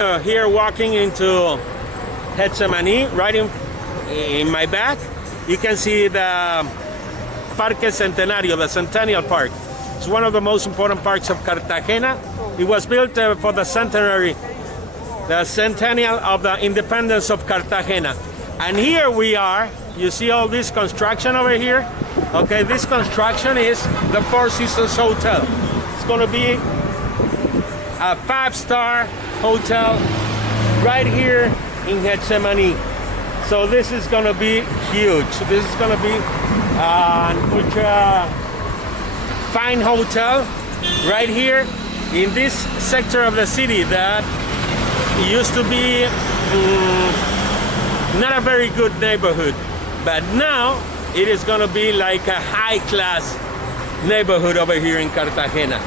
Here walking into Getsemani, right in my back, you can see the Parque Centenario, the Centennial Park. It's one of the most important parks of Cartagena. It was built for the centennial of the independence of Cartagena. And here we are. You see all this construction over here? Okay, this construction is the Four Seasons Hotel. It's going to be a 5-star hotel right here in Getsemani. So this is going to be huge. This is going to be an ultra fine hotel right here in this sector of the city that used to be not a very good neighborhood, but now it is going to be like a high-class neighborhood over here in Cartagena.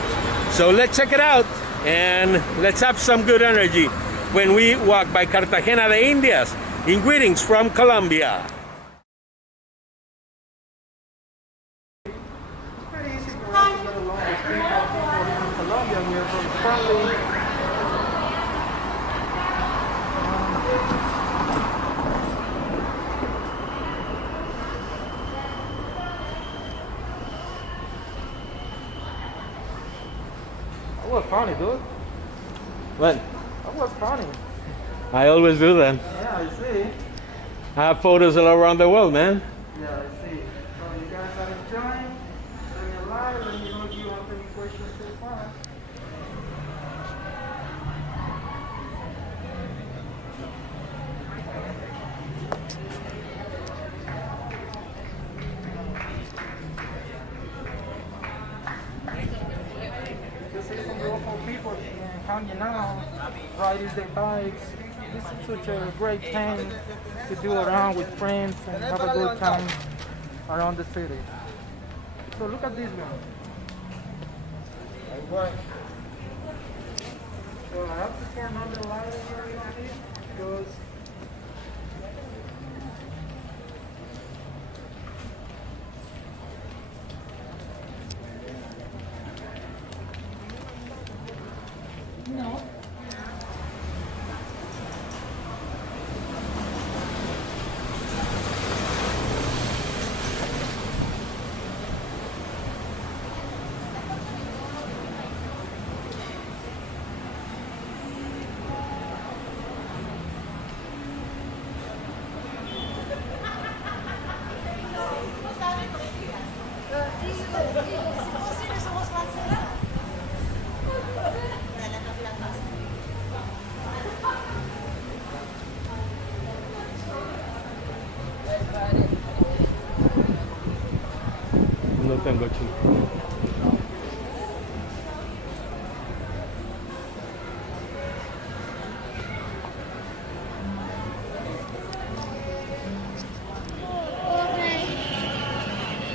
So let's check it out and let's have some good energy when we walk by Cartagena de Indias in greetings from Colombia. It's very easy for us to get along with people in Colombia. We are very friendly. That was funny, dude. What? That was funny. I always do that. Yeah, I see. I have photos all around the world, man. Yeah, I see. So you guys are enjoying. Send me a like. Let me know if you have any questions so far. This is some local people hanging out, riding their bikes. This is such a great time to do around with friends and have a good time around the city. So look at this one. So I have to turn on the light over here because No tengo chico.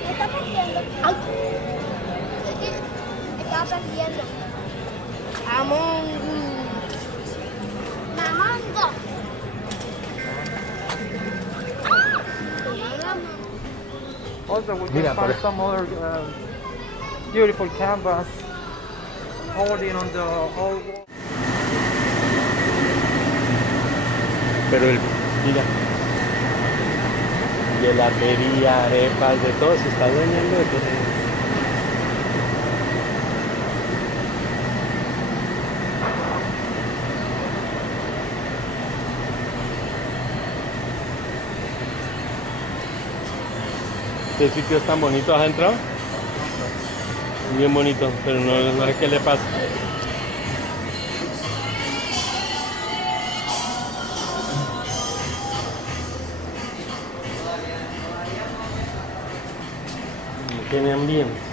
Me está perdiendo. ¡Ay! Me estaba perdiendo. Mamando. also we Mira, can find por- some other beautiful canvas holding on the old wall. Pero mira, heladería, arepas, de todo, se está dueñando de todo. Este sitio es tan bonito, ¿has entrado? Bien bonito, pero no sé qué le pasa. No tiene ambiente.